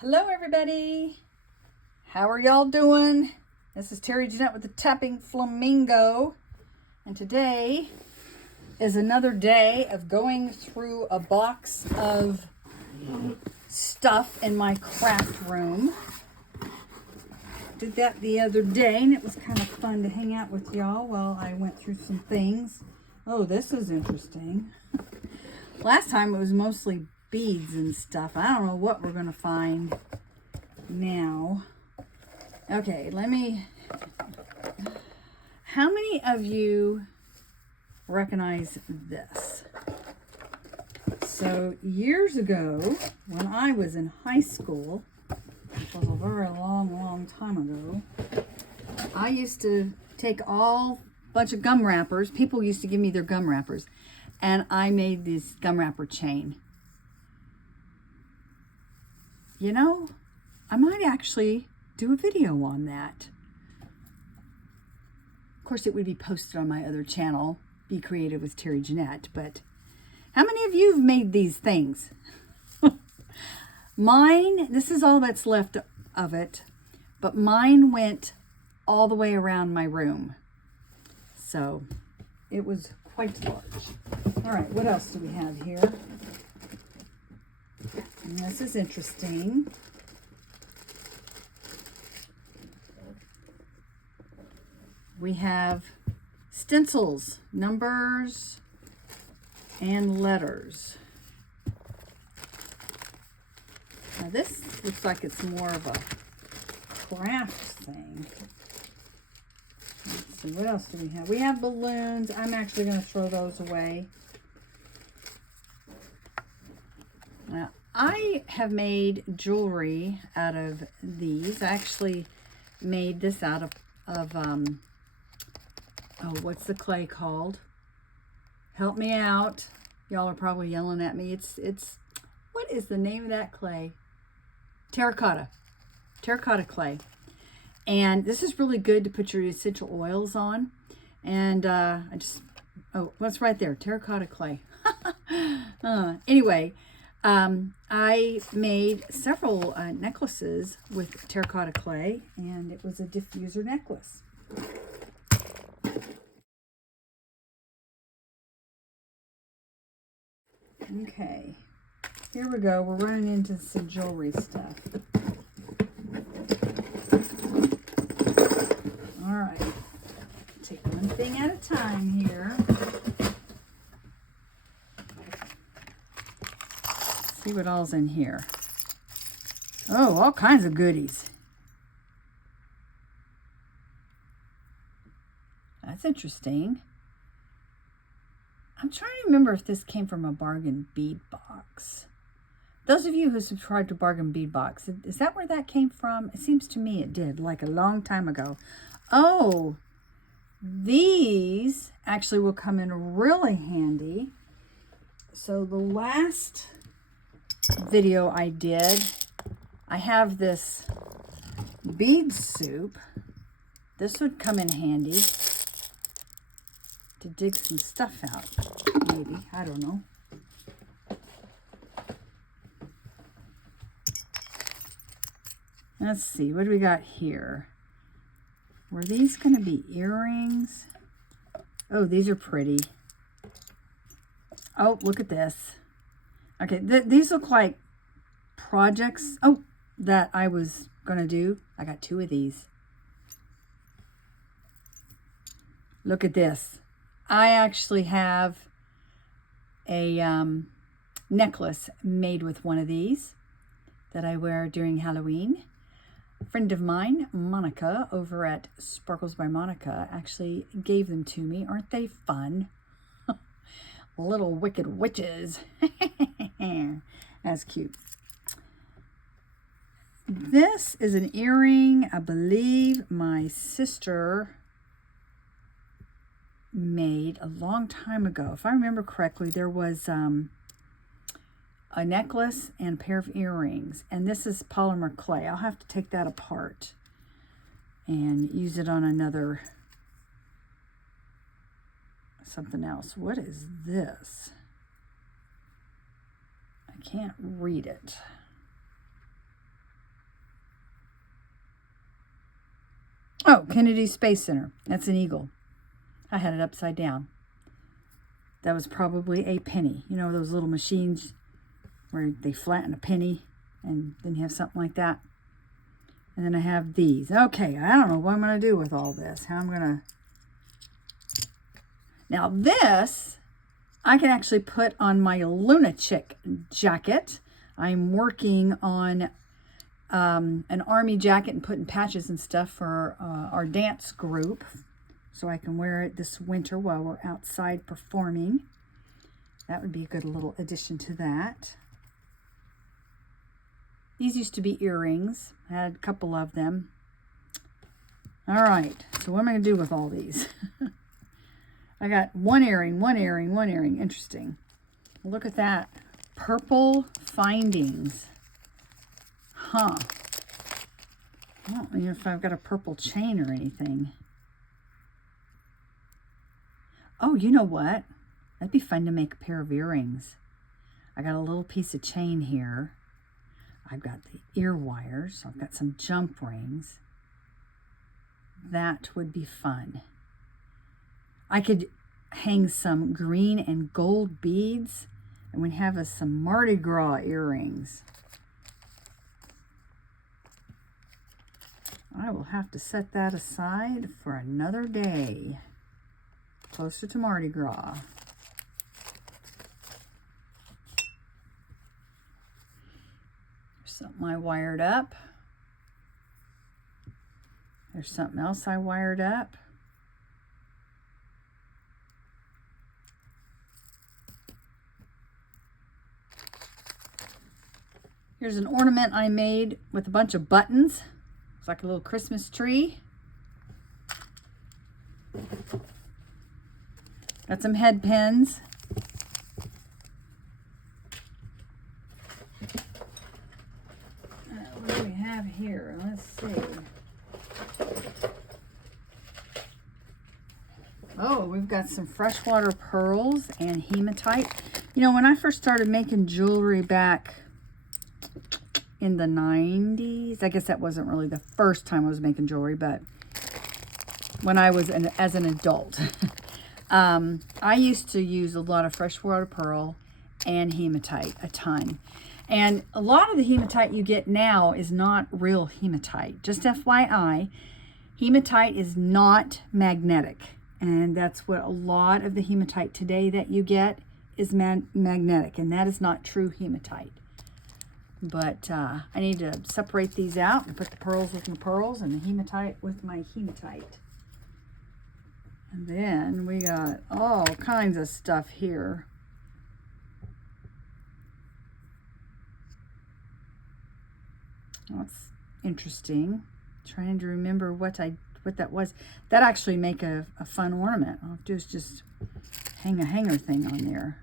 Hello everybody, how are y'all doing? This is Terry Jeanette with the Tapping Flamingo, and today is another day of going through a box of stuff in my craft room. Did that the other day and it was kind of fun to hang out with y'all while I went through some things. Oh, this is interesting. Last time it was mostly beads and stuff. I don't know what we're going to find now. Okay, how many of you recognize this? So years ago, when I was in high school, which was a very long time ago, I used to take a bunch of gum wrappers. People used to give me their gum wrappers, and I made this gum wrapper chain. You know, I might actually do a video on that. Of course, it would be posted on my other channel, Be Creative with Terry Jeanette, but how many of you have made these things? Mine, this is all that's left of it, but mine went all the way around my room. So it was quite large. All right, what else do we have here? And this is interesting. We have stencils, numbers, and letters. Now this looks like it's more of a craft thing. Let's see, what else do we have? We have balloons. I'm actually going to throw those away. Now, I have made jewelry out of these. I actually made this out of what's the clay called? Help me out. Y'all are probably yelling at me. It's what is the name of that clay? Terracotta clay. And this is really good to put your essential oils on. And what's right there? Terracotta clay. Anyway, I made several necklaces with terracotta clay, and it was a diffuser necklace. Okay, here we go. We're running into some jewelry stuff. All right, take one thing at a time here. See what all's in here. Oh, all kinds of goodies. That's interesting. I'm trying to remember if this came from a bargain bead box. Those of you who subscribe to Bargain Bead Box, is that where that came from? It seems to me it did, like a long time ago. Oh, these actually will come in really handy. So the last video I did, I have this bead soup. This would come in handy to dig some stuff out, maybe. I don't know. Let's see, what do we got here? Were these going to be earrings? Oh, these are pretty. Oh, look at this. Okay, these look like projects. Oh, that I was going to do. I got two of these. Look at this. I actually have a necklace made with one of these that I wear during Halloween. A friend of mine, Monica, over at Sparkles by Monica, actually gave them to me. Aren't they fun? Little wicked witches. That's cute. This is an earring I believe my sister made a long time ago. If I remember correctly, there was a necklace and a pair of earrings, and this is polymer clay. I'll have to take that apart and use it on another something else. What is this? I can't read it. Oh, Kennedy Space Center. That's an eagle. I had it upside down. That was probably a penny. You know those little machines where they flatten a penny and then you have something like that? And then I have these. Okay, I don't know what I'm going to do with all this. How I'm going to... Now this, I can actually put on my lunatic jacket. I'm working on an army jacket and putting patches and stuff for our dance group. So I can wear it this winter while we're outside performing. That would be a good little addition to that. These used to be earrings. I had a couple of them. All right, so what am I going to do with all these? I got one earring, one earring, one earring. Interesting. Look at that. Purple findings. Huh. I don't know if I've got a purple chain or anything. Oh, you know what? That'd be fun to make a pair of earrings. I got a little piece of chain here. I've got the ear wires. So I've got some jump rings. That would be fun. I could hang some green and gold beads, and we have some Mardi Gras earrings. I will have to set that aside for another day, closer to Mardi Gras. There's something I wired up. There's something else I wired up. Here's an ornament I made with a bunch of buttons. It's like a little Christmas tree. Got some head pins. What do we have here? Let's see. Oh, we've got some freshwater pearls and hematite. You know, when I first started making jewelry back in the 90s, I guess that wasn't really the first time I was making jewelry, but when I was as an adult, I used to use a lot of freshwater pearl and hematite, a ton. And a lot of the hematite you get now is not real hematite. Just FYI, hematite is not magnetic. And that's what a lot of the hematite today that you get is magnetic. And that is not true hematite. But I need to separate these out and put the pearls with my pearls and the hematite with my hematite. And then we got all kinds of stuff here. That's interesting. Trying to remember what that was. That actually make a fun ornament. All I have to do is just hang a hanger thing on there.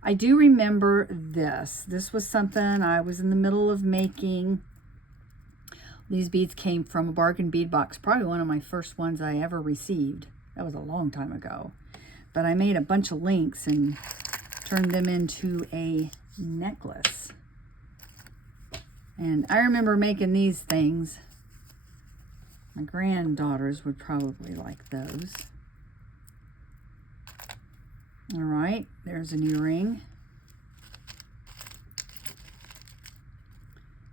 I do remember this. This was something I was in the middle of making. These beads came from a bargain bead box, probably one of my first ones I ever received. That was a long time ago. But I made a bunch of links and turned them into a necklace. And I remember making these things. My granddaughters would probably like those. All right, there's an earring.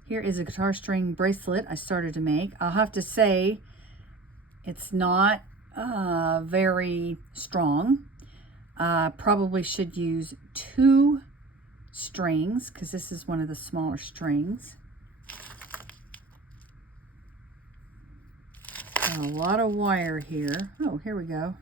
Here is a guitar string bracelet I started to make. I'll have to say it's not very strong. Probably should use 2 strings because this is one of the smaller strings. Got a lot of wire here. Oh, here we go.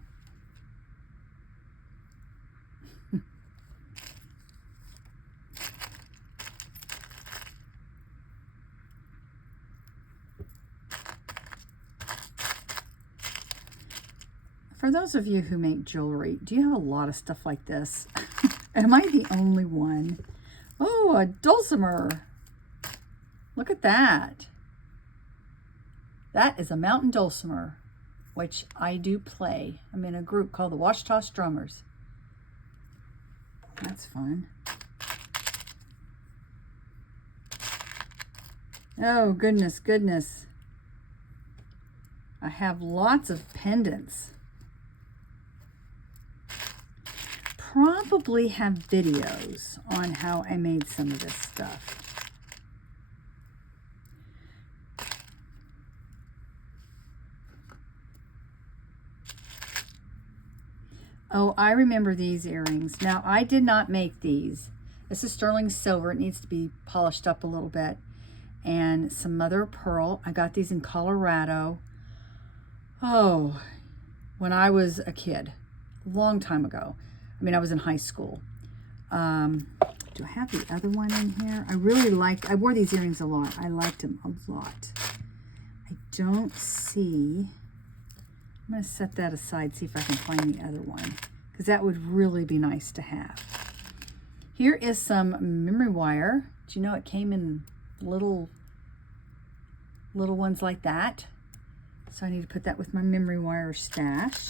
For those of you who make jewelry, do you have a lot of stuff like this? Am I the only one? Oh, a dulcimer. Look at that. That is a mountain dulcimer, which I do play. I'm in a group called the Washita Drummers. That's fun. Oh, goodness, goodness. I have lots of pendants. Probably have videos on how I made some of this stuff. Oh, I remember these earrings. Now, I did not make these. This is sterling silver. It needs to be polished up a little bit. And some mother of pearl. I got these in Colorado. Oh, when I was a kid. A long time ago. I mean, I was in high school. Do I have the other one in here? I wore these earrings a lot. I liked them a lot. I don't see... I'm going to set that aside, see if I can find the other one, because that would really be nice to have. Here is some memory wire. Do you know it came in little ones like that? So I need to put that with my memory wire stash.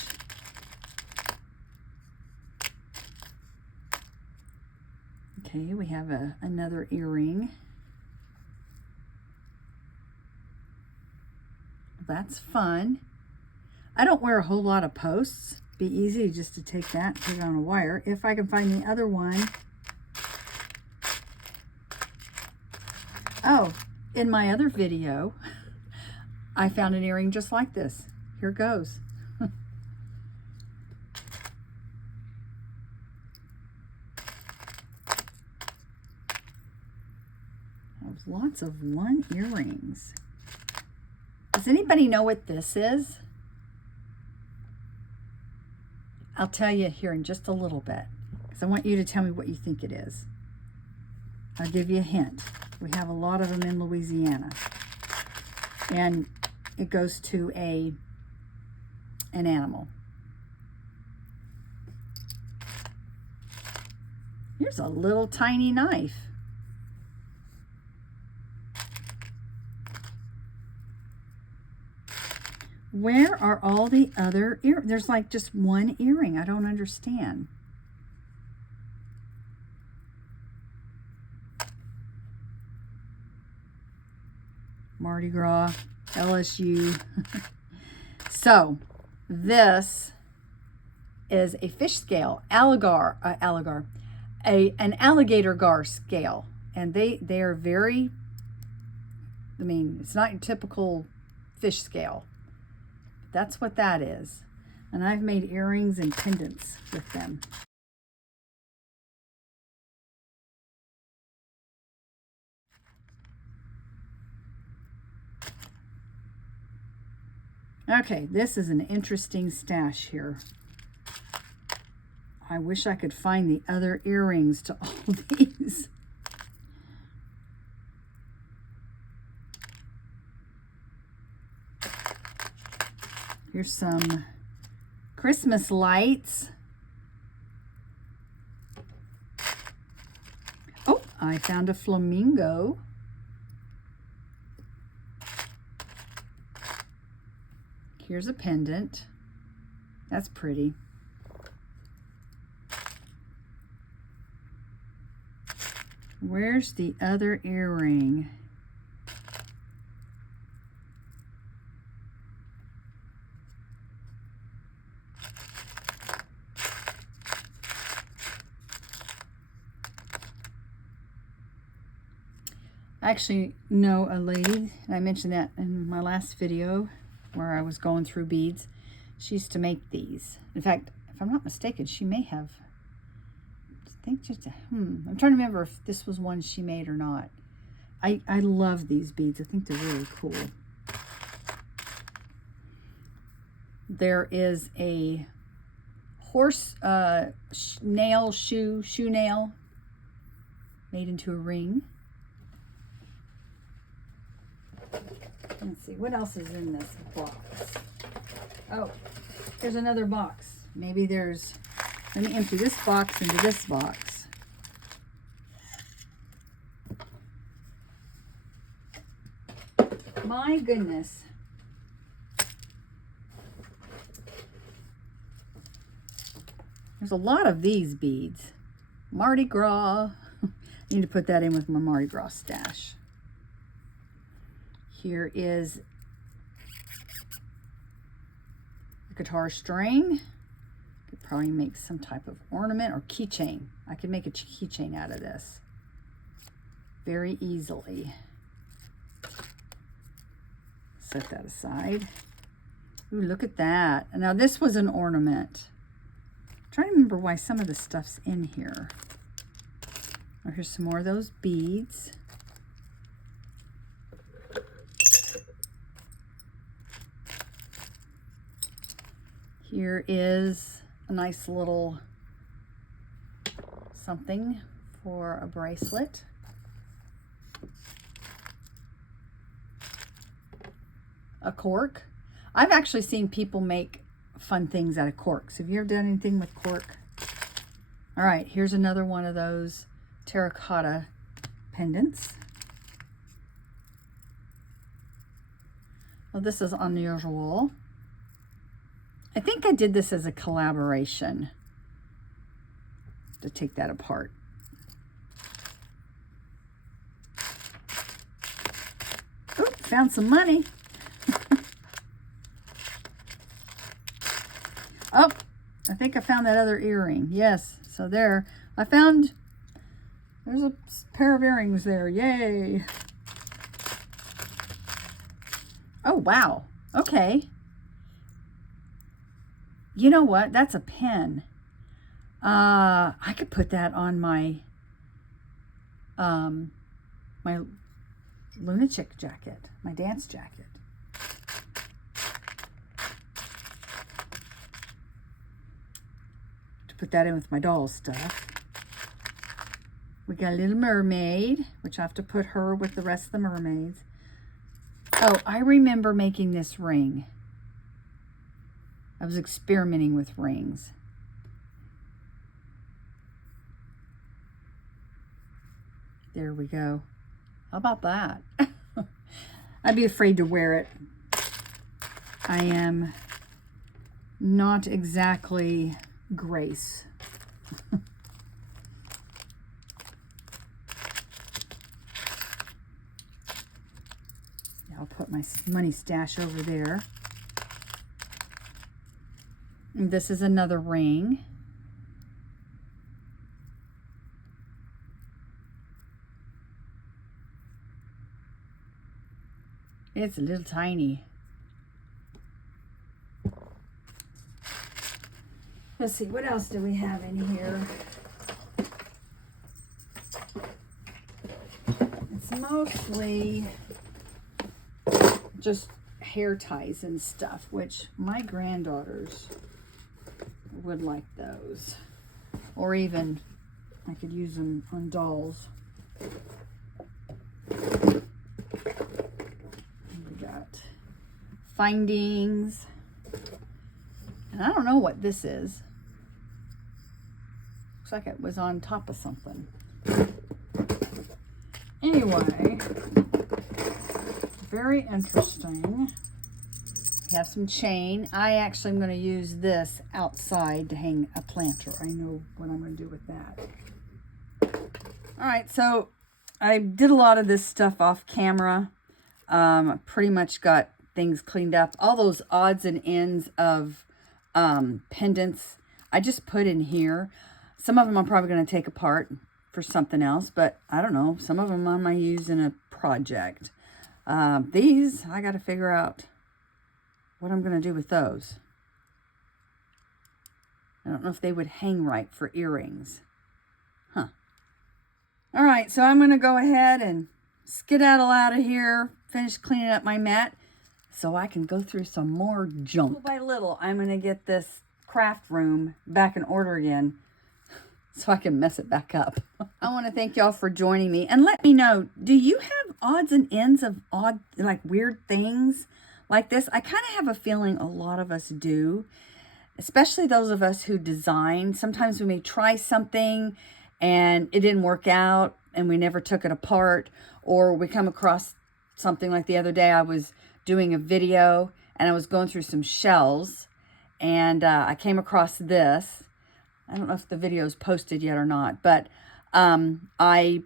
Okay, we have another earring. That's fun. I don't wear a whole lot of posts. Be easy just to take that and put it on a wire. If I can find the other one. Oh, in my other video, I found an earring just like this. Here goes. There's lots of one earrings. Does anybody know what this is? I'll tell you here in just a little bit, because I want you to tell me what you think it is. I'll give you a hint. We have a lot of them in Louisiana. And it goes to an animal. Here's a little tiny knife. Where are all the other earrings? There's like just one earring. I don't understand. Mardi Gras, LSU. So, this is a fish scale, an alligator gar scale. And they are very, I mean, it's not your typical fish scale. That's what that is. And I've made earrings and pendants with them. Okay, this is an interesting stash here. I wish I could find the other earrings to all these. Here's some Christmas lights. Oh, I found a flamingo. Here's a pendant. That's pretty. Where's the other earring? I actually know a lady, and I mentioned that in my last video where I was going through beads. She used to make these. In fact, if I'm not mistaken, she may have, I'm trying to remember if this was one she made or not. I love these beads. I think they're really cool. There is a horse shoe nail made into a ring. Let's see, what else is in this box? Oh, there's another box. Maybe there's, let me empty this box into this box. My goodness. There's a lot of these beads. Mardi Gras. I need to put that in with my Mardi Gras stash. Here is guitar string. Could probably make some type of ornament or keychain. I could make a keychain out of this very easily. Set that aside. Ooh, look at that. Now this was an ornament. I'm trying to remember why some of the stuff's in here. Oh, here's some more of those beads. Here is a nice little something for a bracelet. A cork. I've actually seen people make fun things out of corks. Have you ever done anything with cork? All right, here's another one of those terracotta pendants. Well, this is unusual. I think I did this as a collaboration to take that apart. Oh, found some money. Oh, I think I found that other earring. Yes, so there's a pair of earrings there. Yay. Oh, wow. Okay. You know what? That's a pen. I could put that on my my lunatic jacket, my dance jacket. To put that in with my doll stuff. We got a little mermaid, which I have to put her with the rest of the mermaids. Oh, I remember making this ring. I was experimenting with rings. There we go. How about that? I'd be afraid to wear it. I am not exactly Grace. I'll put my money stash over there. And this is another ring. It's a little tiny. Let's see, what else do we have in here? It's mostly just hair ties and stuff, which my granddaughters would like those. Or even, I could use them on dolls. We got findings. And I don't know what this is. Looks like it was on top of something. Anyway, very interesting. We have some chain. I actually am going to use this outside to hang a planter. I know what I'm going to do with that. All right, so I did a lot of this stuff off camera. Pretty much got things cleaned up. All those odds and ends of pendants I just put in here. Some of them I'm probably going to take apart for something else, but I don't know. Some of them I might use in a project. These, I got to figure out what I'm going to do with those. I don't know if they would hang right for earrings. Huh. All right, so I'm going to go ahead and skedaddle out of here, finish cleaning up my mat so I can go through some more junk. Little by little, I'm going to get this craft room back in order again so I can mess it back up. I want to thank y'all for joining me. And let me know, do you have odds and ends of odd, like weird things like this? I kind of have a feeling a lot of us do, especially those of us who design. Sometimes we may try something and it didn't work out and we never took it apart, or we come across something like the other day. I was doing a video and I was going through some shells and I came across this. I don't know if the video is posted yet or not, but afterwards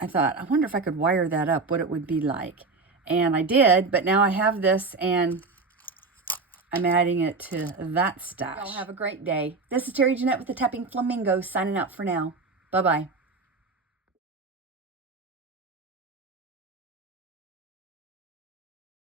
I thought, I wonder if I could wire that up, what it would be like. And I did, but now I have this and I'm adding it to that stash. Y'all have a great day. This is Terry Jeanette with the Tapping Flamingo signing out for now. Bye-bye.